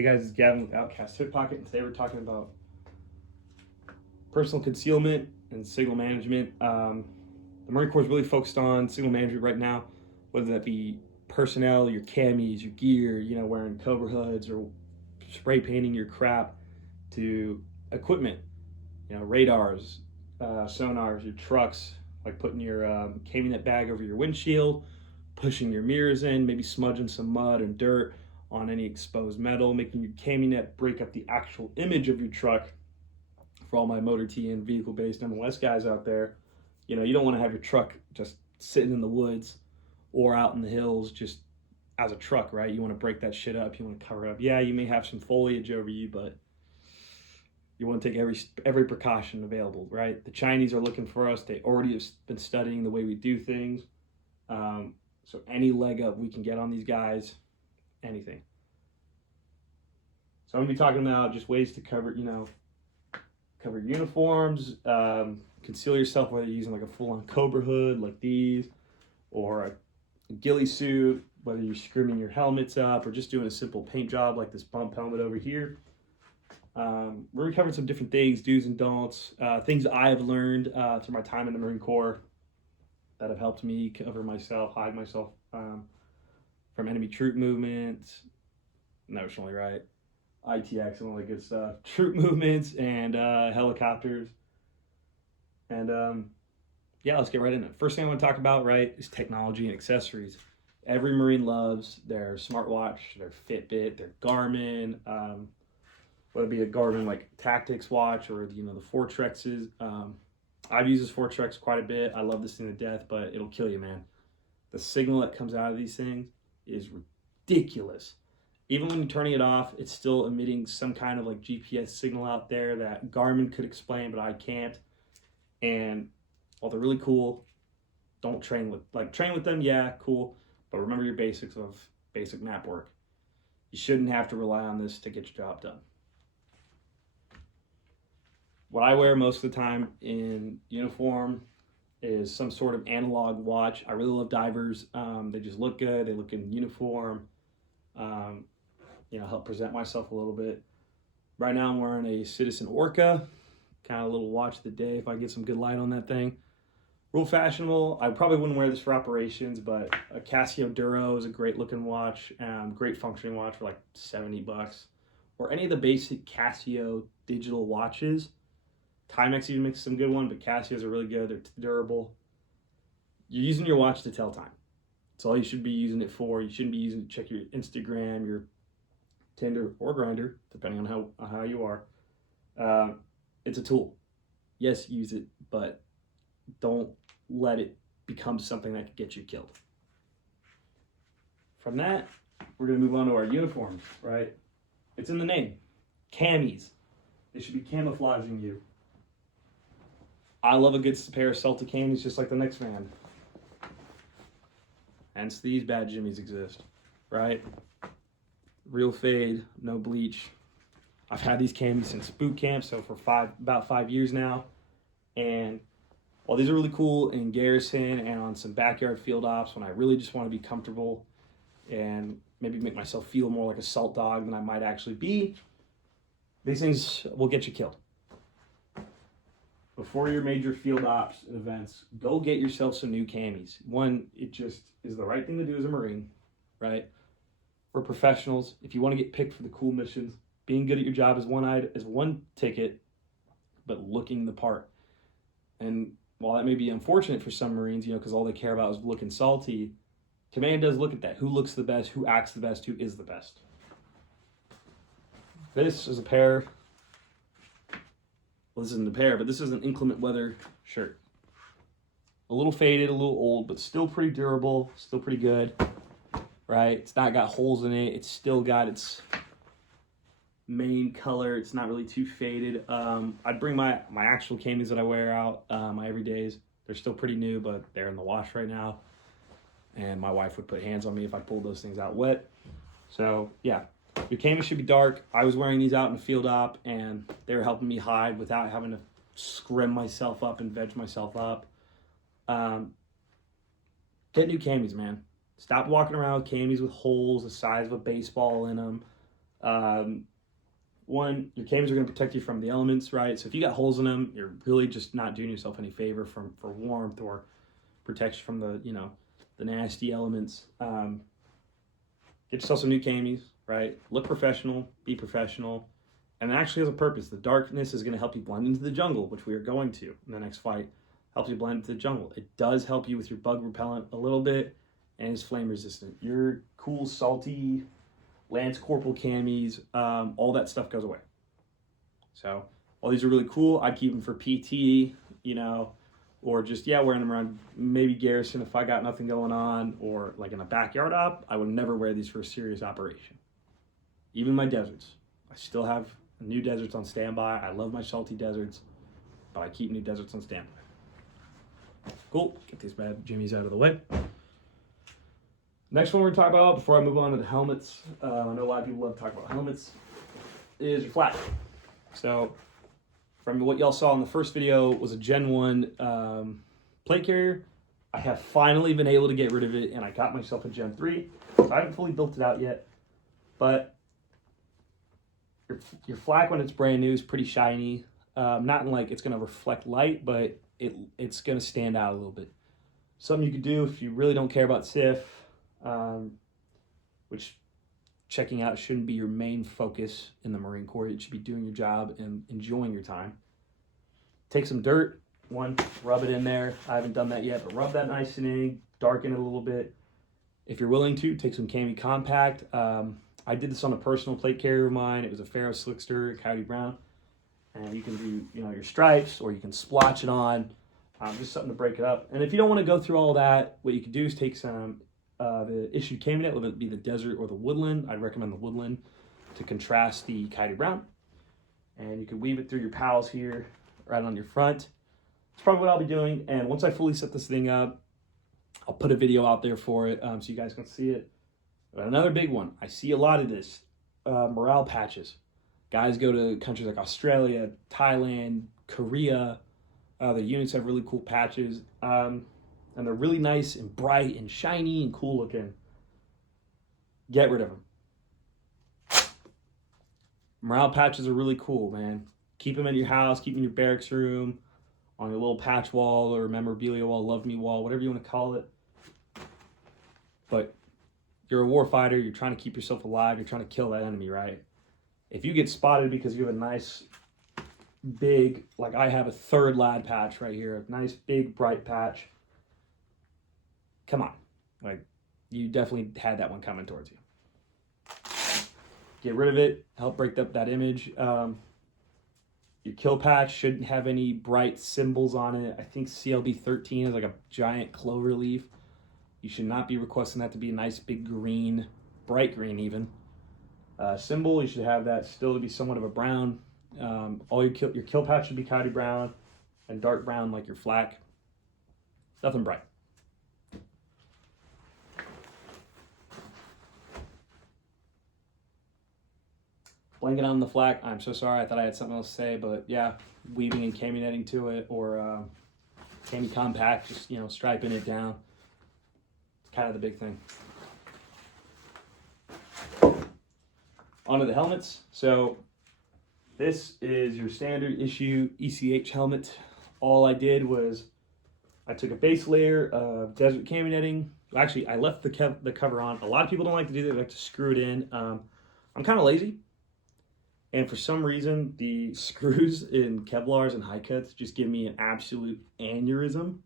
Hey guys, it's Gavin with Outcast Hip Pocket, and today we're talking about personal concealment and signal management. The Marine Corps is really focused on signal management right now, whether that be personnel, your camis, your gear, wearing Cobra hoods or spray painting your crap, to equipment, radars, sonars, your trucks, like putting your cami net bag over your windshield, pushing your mirrors in, maybe smudging some mud and dirt on any exposed metal, making your cami net break up the actual image of your truck. For all my motor T and vehicle based MOS guys out there, you don't want to have your truck just sitting in the woods or out in the hills just as a truck, right? You want to break that shit up. You want to cover it up. Yeah, you may have some foliage over you, but you want to take every precaution available, right? The Chinese are looking for us. They already have been studying the way we do things. So any leg up we can get on these guys, anything. So I'm gonna be talking about just ways to cover uniforms, conceal yourself, whether you're using like a full-on Cobra hood like these, or a ghillie suit, whether you're screwing your helmets up or just doing a simple paint job like this bump helmet over here. We're covering some different things, do's and don'ts, things I have learned through my time in the Marine Corps that have helped me cover myself, hide myself from enemy troop movements, notionally right, ITX and all that good stuff, troop movements and helicopters. And yeah, let's get right into it. First thing I want to talk about, right, is technology and accessories. Every Marine loves their smartwatch, their Fitbit, their Garmin, whether it be a Garmin like Tactics watch or the Fortrexes. I've used this Fortrex quite a bit. I love this thing to death, but it'll kill you, man. The signal that comes out of these things is ridiculous. Even when you're turning it off, it's still emitting some kind of like GPS signal out there that Garmin could explain, but I can't. And while they're really cool, don't train with them, yeah, cool. But remember your basics of basic map work. You shouldn't have to rely on this to get your job done. What I wear most of the time in uniform is some sort of analog watch. I really love divers. They just look good. They look in uniform. Help present myself a little bit. Right now I'm wearing a Citizen Orca, kind of a little watch of the day if I get some good light on that thing. Real fashionable. I probably wouldn't wear this for operations, but a Casio Duro is a great looking watch, great functioning watch for like $70. Or any of the basic Casio digital watches. Timex even makes some good one, but Casios are really good. They're durable. You're using your watch to tell time. That's all you should be using it for. You shouldn't be using it to check your Instagram, your Tinder, or Grindr, depending on how you are. It's a tool. Yes, use it, but don't let it become something that could get you killed. From that, we're going to move on to our uniforms, right? It's in the name. Camis. They should be camouflaging you. I love a good pair of Celtic camis just like the next man. Hence these bad jimmies exist, right? Real fade, no bleach. I've had these camis since boot camp, so for about 5 years now. And while these are really cool in garrison and on some backyard field ops when I really just want to be comfortable and maybe make myself feel more like a salt dog than I might actually be, these things will get you killed. Before your major field ops and events, go get yourself some new camis. One, it just is the right thing to do as a Marine, right? For professionals, if you want to get picked for the cool missions, being good at your job is one ticket, but looking the part. And while that may be unfortunate for some Marines, because all they care about is looking salty, command does look at that. Who looks the best, who acts the best, who is the best. This is a pair. Well, this isn't a pair, but this is an inclement weather shirt. A little faded, a little old, but still pretty durable, still pretty good, right? It's not got holes in it. It's still got its main color. It's not really too faded. I'd bring my actual camis that I wear out, my everydays. They're still pretty new, but they're in the wash right now. And my wife would put hands on me if I pulled those things out wet. So, yeah. Your camis should be dark. I was wearing these out in field op, and they were helping me hide without having to scrim myself up and veg myself up. Get new camis, man. Stop walking around with camis with holes the size of a baseball in them. One, your camis are going to protect you from the elements, right? So if you got holes in them, you're really just not doing yourself any favor for warmth or protection from the, the nasty elements. Get yourself some new camis, right? Look professional, be professional, and it actually has a purpose. The darkness is going to help you blend into the jungle, which we are going to in the next fight. Helps you blend into the jungle. It does help you with your bug repellent a little bit, and it's flame resistant. Your cool, salty Lance Corporal camis, all that stuff goes away. So all these are really cool. I'd keep them for PT, or just, wearing them around maybe garrison if I got nothing going on, or like in a backyard op. I would never wear these for a serious operation. Even my deserts. I still have new deserts on standby. I love my salty deserts, but I keep new deserts on standby. Cool. Get these bad jimmies out of the way. Next one we're going to talk about, before I move on to the helmets, I know a lot of people love to talk about helmets, is your flak. So, from what y'all saw in the first video, was a Gen 1 plate carrier. I have finally been able to get rid of it, and I got myself a Gen 3. So I haven't fully built it out yet, but your flak when it's brand new is pretty shiny. Not in like it's going to reflect light, but it's going to stand out a little bit. Something you could do if you really don't care about SIF, which checking out shouldn't be your main focus in the Marine Corps. It should be doing your job and enjoying your time. Take some dirt, rub it in there. I haven't done that yet, but rub that nice and in, darken it a little bit. If you're willing to, take some Cami Compact. I did this on a personal plate carrier of mine. It was a Faro Slickster, Coyote Brown. And you can do, your stripes, or you can splotch it on, just something to break it up. And if you don't want to go through all that, what you can do is take some the issued Cami net, whether it be the desert or the woodland. I'd recommend the woodland to contrast the Coyote Brown. And you can weave it through your pals here, right on your front. That's probably what I'll be doing. And once I fully set this thing up, I'll put a video out there for it so you guys can see it. But another big one, I see a lot of this, morale patches. Guys go to countries like Australia, Thailand, Korea. The units have really cool patches. And they're really nice and bright and shiny and cool looking. Get rid of them. Morale patches are really cool, man. Keep them in your house, keep them in your barracks room, on your little patch wall or memorabilia wall, love me wall, whatever you want to call it. But you're a war fighter, you're trying to keep yourself alive, you're trying to kill that enemy, right? If you get spotted because you have a nice big, like I have a third lad patch right here, a nice big bright patch, come on. Like, you definitely had that one coming towards you. Get rid of it, help break up that image. Your kill patch shouldn't have any bright symbols on it. I think CLB 13 is like a giant clover leaf. You should not be requesting that to be a nice big green, bright green even. Symbol, you should have that still to be somewhat of a brown. All your kill patch should be Coyote Brown and dark brown like your flak. Nothing bright. Blanket on the flak, I'm so sorry, I thought I had something else to say, but yeah, weaving and cami netting to it, or Cami Compact, just, striping it down. It's kind of the big thing. Onto the helmets. So this is your standard issue ECH helmet. All I did was I took a base layer of desert cami netting. Actually, I left the cover on. A lot of people don't like to do that. They like to screw it in. I'm kind of lazy. And for some reason, the screws in Kevlars and high cuts just give me an absolute aneurysm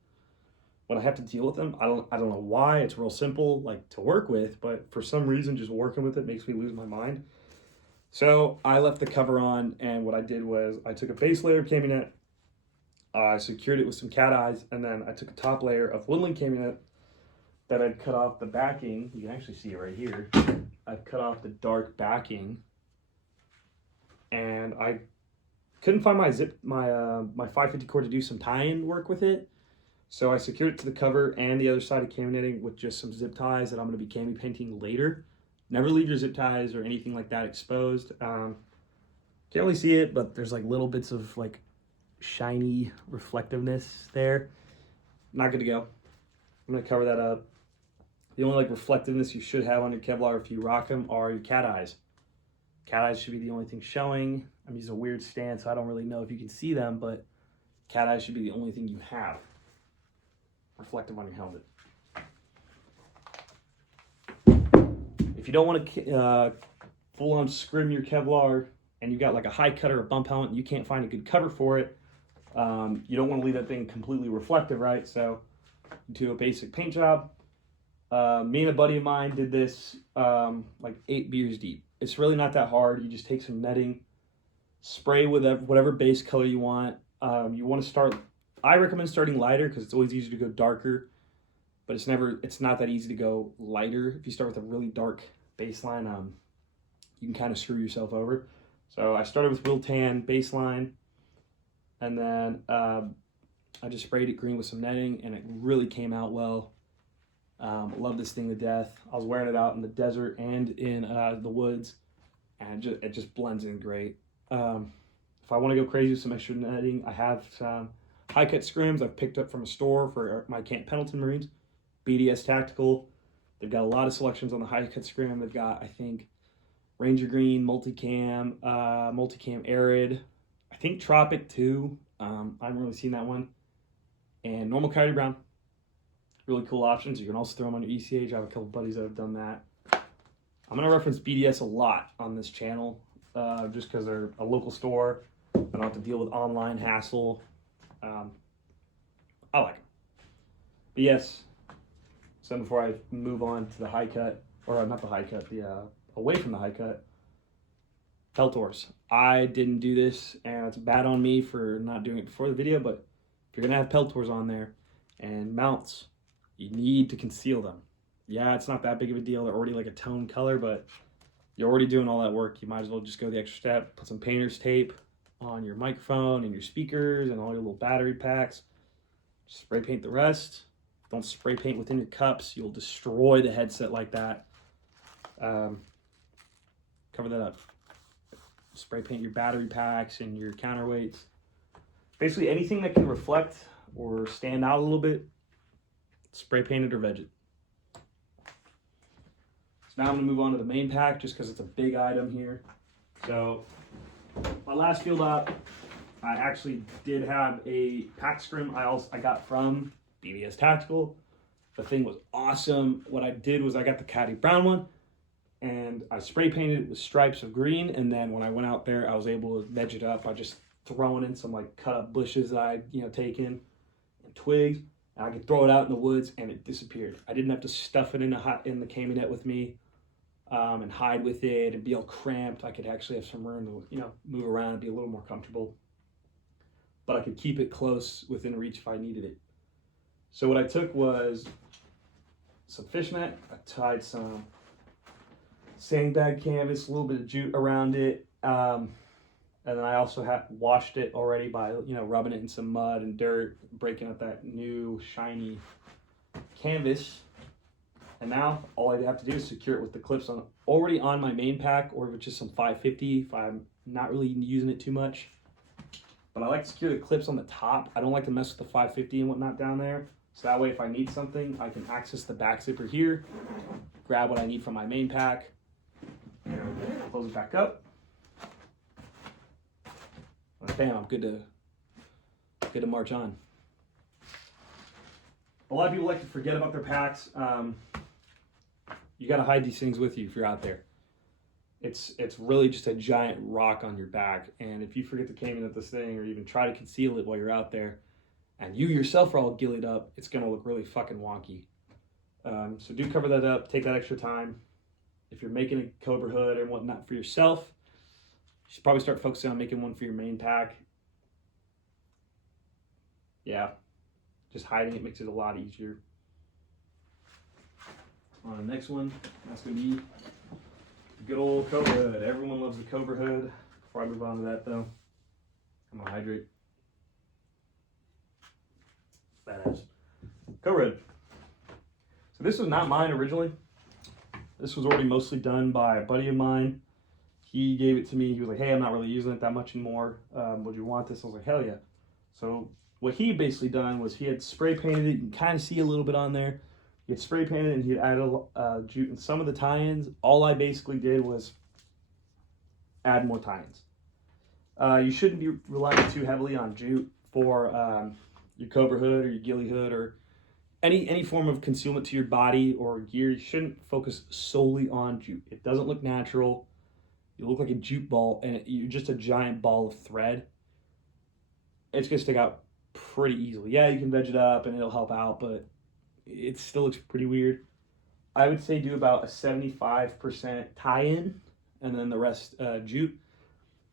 when I have to deal with them. I don't know why. It's real simple, like, to work with, but for some reason, just working with it makes me lose my mind. So I left the cover on, and what I did was I took a base layer of cami net, I secured it with some cat eyes, and then I took a top layer of woodland cami net that I'd cut off the backing. You can actually see it right here. I've cut off the dark backing, and I couldn't find my 550 cord to do some tie-in work with it. So I secured it to the cover and the other side of cami netting with just some zip ties that I'm going to be cami painting later. Never leave your zip ties or anything like that exposed. Can't really see it, but there's like little bits of like shiny reflectiveness there. Not good to go. I'm going to cover that up. The only like reflectiveness you should have on your Kevlar if you rock them are your cat eyes. Cat eyes should be the only thing showing. I'm using a weird stand, so I don't really know if you can see them, but cat eyes should be the only thing you have reflective on your helmet. If you don't want to full-on scrim your Kevlar and you got like a high cut or a bump helmet and you can't find a good cover for it, you don't want to leave that thing completely reflective, right? So do a basic paint job. Me and a buddy of mine did this like 8 beers deep. It's really not that hard. You just take some netting, spray with whatever base color you want. You want to start, I recommend starting lighter because it's always easier to go darker, but it's not that easy to go lighter. If you start with a really dark baseline, you can kind of screw yourself over. So I started with Wiltan baseline, and then I just sprayed it green with some netting, and it really came out well. Love this thing to death. I was wearing it out in the desert and in the woods, and it just blends in great. If I want to go crazy with some extra netting, I have some high cut scrims I've picked up from a store for my Camp Pendleton Marines, BDS Tactical. They've got a lot of selections on the high cut scrim. They've got, I think, Ranger Green, Multicam, Multicam Arid, I think Tropic too. I haven't really seen that one. And normal Coyote Brown. Really cool options. You can also throw them on your ECH. I have a couple buddies that have done that. I'm going to reference BDS a lot on this channel just because they're a local store. I don't have to deal with online hassle. I like them. But yes, so before I move on to the high cut, or not the high cut, the away from the high cut, Peltors. I didn't do this, and it's bad on me for not doing it before the video, but if you're going to have Peltors on there and mounts, you need to conceal them. Yeah, it's not that big of a deal. They're already like a tone color, but you're already doing all that work. You might as well just go the extra step, put some painter's tape on your microphone and your speakers and all your little battery packs. Just spray paint the rest. Don't spray paint within your cups. You'll destroy the headset like that. Cover that up. Spray paint your battery packs and your counterweights. Basically anything that can reflect or stand out a little bit, spray paint it or veg it. So now I'm going to move on to the main pack just because it's a big item here. So my last field op, I actually did have a pack scrim I got from BDS Tactical. The thing was awesome. What I did was I got the Coyote Brown one and I spray painted it with stripes of green, and then when I went out there I was able to veg it up by just throwing in some like cut up bushes that I'd taken and twigs, and I could throw it out in the woods and it disappeared. I didn't have to stuff it in the camionnette with me and hide with it and be all cramped. I could actually have some room to move around and be a little more comfortable, but I could keep it close within reach if I needed it. So what I took was some fishnet. I tied some sandbag canvas, a little bit of jute around it, and then I also washed it already by rubbing it in some mud and dirt, breaking up that new shiny canvas. And now all I have to do is secure it with the clips already on my main pack, or with just some 550 if I'm not really using it too much. But I like to secure the clips on the top. I don't like to mess with the 550 and whatnot down there. So that way if I need something, I can access the back zipper here, grab what I need from my main pack, close it back up. And bam, I'm good to march on. A lot of people like to forget about their packs. You got to hide these things with you if you're out there. It's really just a giant rock on your back, and if you forget to camion at this thing or even try to conceal it while you're out there, and you yourself are all gillied up, it's gonna look really fucking wonky. So do cover that up. Take that extra time. If you're making a Cobra hood and whatnot for yourself, you should probably start focusing on making one for your main pack. Yeah, just hiding it makes it a lot easier. On the next one, that's going to be the good old Cobra hood. Everyone loves the Cobra hood. Before I move on to that though, I'm going to hydrate. Badass. Cobra hood. So this was not mine originally. This was already mostly done by a buddy of mine. He gave it to me. He was like, hey, I'm not really using it that much anymore. Would you want this? I was like, hell yeah. So what he basically done was he had spray painted it. You can kind of see a little bit on there. He had spray painted and he had added jute in some of the tie-ins. All I basically did was add more tie-ins. You shouldn't be relying too heavily on jute for your Cobra hood or your ghillie hood or any form of concealment to your body or gear. You shouldn't focus solely on jute. It doesn't look natural. You look like a jute ball, and you're just a giant ball of thread. It's going to stick out pretty easily. Yeah, you can veg it up, and it'll help out, but it still looks pretty weird. I would say do about a 75% tie-in, and then the rest jute.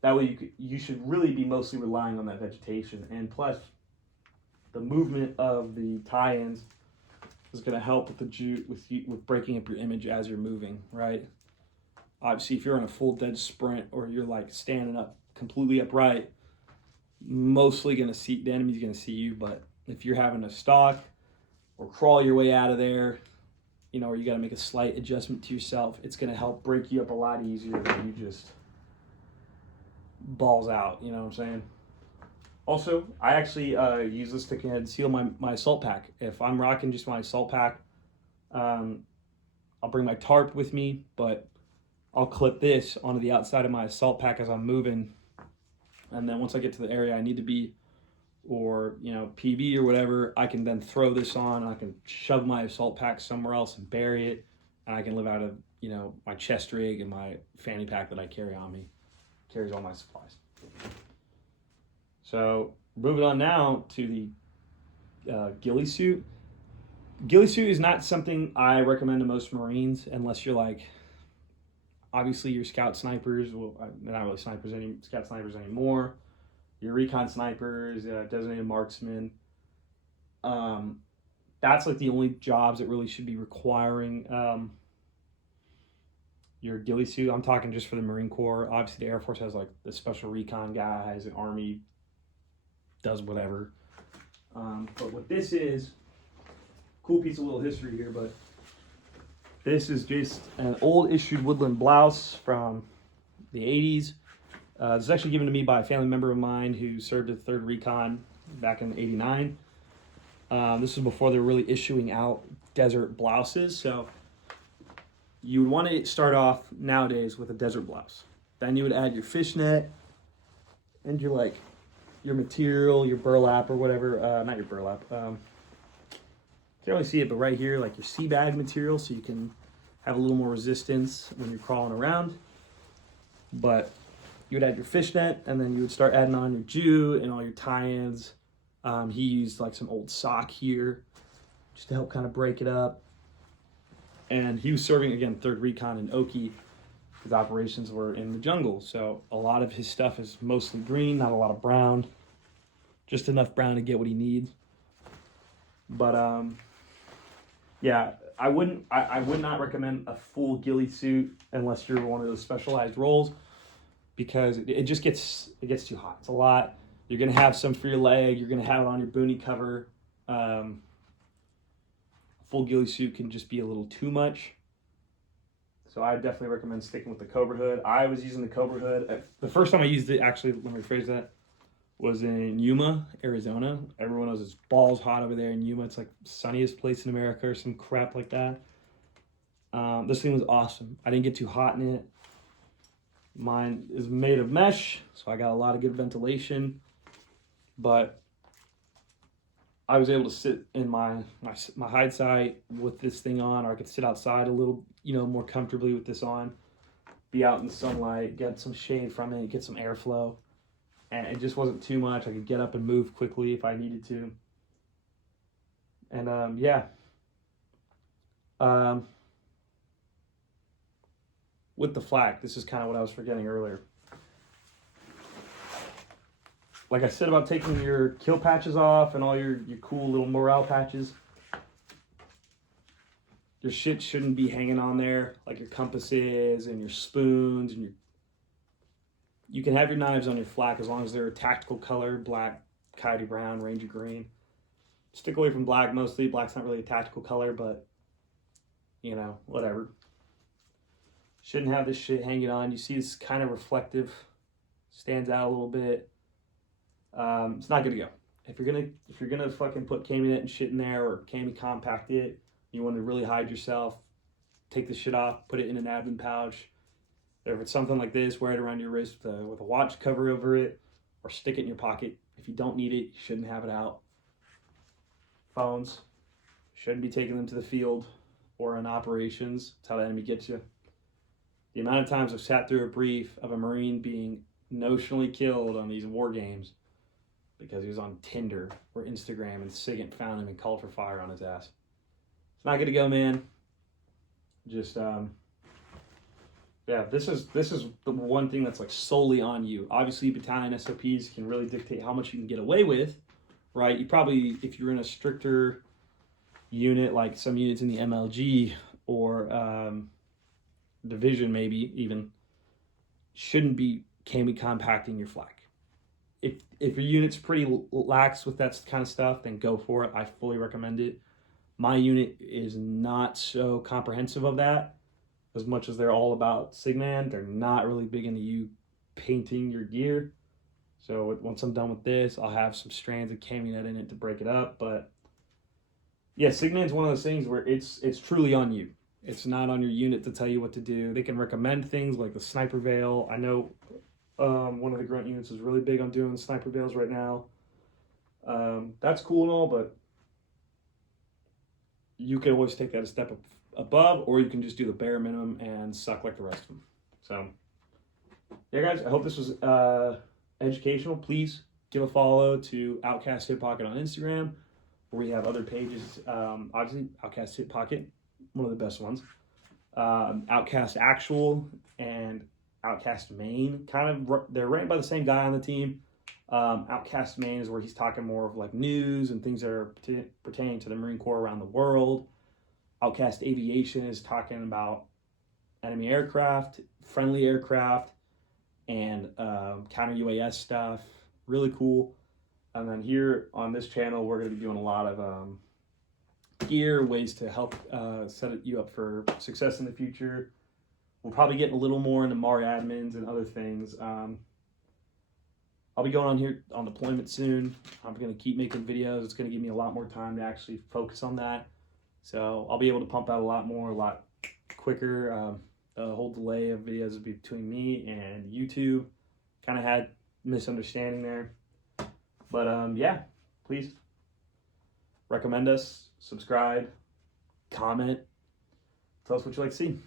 That way you should really be mostly relying on that vegetation. And plus, the movement of the tie-ins is going to help with the jute, with breaking up your image as you're moving, right? Obviously, if you're on a full dead sprint or you're like standing up completely upright, mostly going to see, the enemy's going to see you. But if you're having to stalk or crawl your way out of there, or you got to make a slight adjustment to yourself, it's going to help break you up a lot easier than you just balls out, you know what I'm saying? Also, I actually use this to conceal my assault pack. If I'm rocking just my assault pack, I'll bring my tarp with me, but I'll clip this onto the outside of my assault pack as I'm moving. And then once I get to the area I need to be, or PV or whatever, I can then throw this on. I can shove my assault pack somewhere else and bury it, and I can live out of my chest rig and my fanny pack that I carry on me. Carries all my supplies. So moving on now to the ghillie suit. Ghillie suit is not something I recommend to most Marines unless you're like, obviously your scout snipers. Well, they're not really scout snipers anymore. Your recon snipers, designated marksmen. That's like the only jobs that really should be requiring your ghillie suit. I'm talking just for the Marine Corps. Obviously, the Air Force has like the special recon guys. The Army does whatever. But what this is, cool piece of little history here, but this is just an old issued Woodland blouse from the 80s. This was actually given to me by a family member of mine who served at 3rd Recon back in '89. This was before they were really issuing out desert blouses. So you would want to start off nowadays with a desert blouse. Then you would add your fishnet and your material, your burlap or whatever. Not your burlap. Can't really see it, but right here, like your sea bag material, so you can have a little more resistance when you're crawling around. But you would add your fishnet, and then you would start adding on your jute and all your tie-ins. He used like some old sock here just to help kind of break it up. And he was serving, again, 3rd Recon in Oki. His operations were in the jungle, so a lot of his stuff is mostly green, not a lot of brown. Just enough brown to get what he needs. But, yeah, I would not recommend a full ghillie suit unless you're one of those specialized roles, because it gets too hot. It's a lot. You're going to have some for your leg. You're going to have it on your boonie cover. Full ghillie suit can just be a little too much. So I definitely recommend sticking with the Cobra hood. I was using the Cobra hood. The first time I used it, actually, let me rephrase that, was in Yuma, Arizona. Everyone knows it's balls hot over there in Yuma. It's like sunniest place in America or some crap like that. This thing was awesome. I didn't get too hot in it. Mine is made of mesh, so I got a lot of good ventilation. But I was able to sit in my hide site with this thing on, or I could sit outside a little, more comfortably with this on, be out in the sunlight, get some shade from it, get some airflow. And it just wasn't too much. I could get up and move quickly if I needed to. And yeah. With the flak, this is kind of what I was forgetting earlier. Like I said about taking your kill patches off and all your cool little morale patches, your shit shouldn't be hanging on there, like your compasses and your spoons and you can have your knives on your flak as long as they're a tactical color, black, coyote brown, ranger green. Stick away from black mostly. Black's not really a tactical color, but whatever. Shouldn't have this shit hanging on. You see it's kind of reflective, stands out a little bit. It's not good to go. If you're gonna fucking put cami net and shit in there or cami compact it, you want to really hide yourself, take the shit off, put it in an admin pouch, If it's something like this, wear it around your wrist with a watch cover over it, or stick it in your pocket. If you don't need it, you shouldn't have it out. Phones, shouldn't be taking them to the field or in operations. That's how the enemy gets you. The amount of times I've sat through a brief of a Marine being notionally killed on these war games because he was on Tinder or Instagram and SIGINT found him and called for fire on his ass. It's not gonna go, man. Just yeah, this is the one thing that's like solely on you. Obviously, battalion SOPs can really dictate how much you can get away with, right? You probably, if you're in a stricter unit, like some units in the MLG or division, maybe even, shouldn't be cami compacting your flak. If your unit's pretty lax with that kind of stuff, then go for it. I fully recommend it. My unit is not so comprehensive of that. As much as they're all about SIGMAN, they're not really big into you painting your gear. So once I'm done with this, I'll have some strands of CamiNet in it to break it up. But yeah, SIGMAN's one of those things where it's truly on you. It's not on your unit to tell you what to do. They can recommend things like the sniper veil. I know one of the grunt units is really big on doing sniper veils right now. That's cool and all, but you can always take that a step above, or you can just do the bare minimum and suck like the rest of them. So yeah, guys, I hope this was educational. Please give a follow to Outcast Hip Pocket on Instagram, where we have other pages. Obviously, Outcast Hip Pocket, one of the best ones. Outcast Actual and Outcast Main, they're ran by the same guy on the team. Outcast Main is where he's talking more of like news and things that are pertaining to the Marine Corps around the world. Outcast Aviation is talking about enemy aircraft, friendly aircraft, and counter UAS stuff. Really cool. And then here on this channel, we're going to be doing a lot of gear, ways to help set you up for success in the future. We'll probably get a little more into MAR admins and other things. I'll be going on here on deployment soon. I'm going to keep making videos. It's going to give me a lot more time to actually focus on that. So I'll be able to pump out a lot more, a lot quicker. The whole delay of videos between me and YouTube kind of had misunderstanding there. But yeah, please recommend us, subscribe, comment, tell us what you like to see.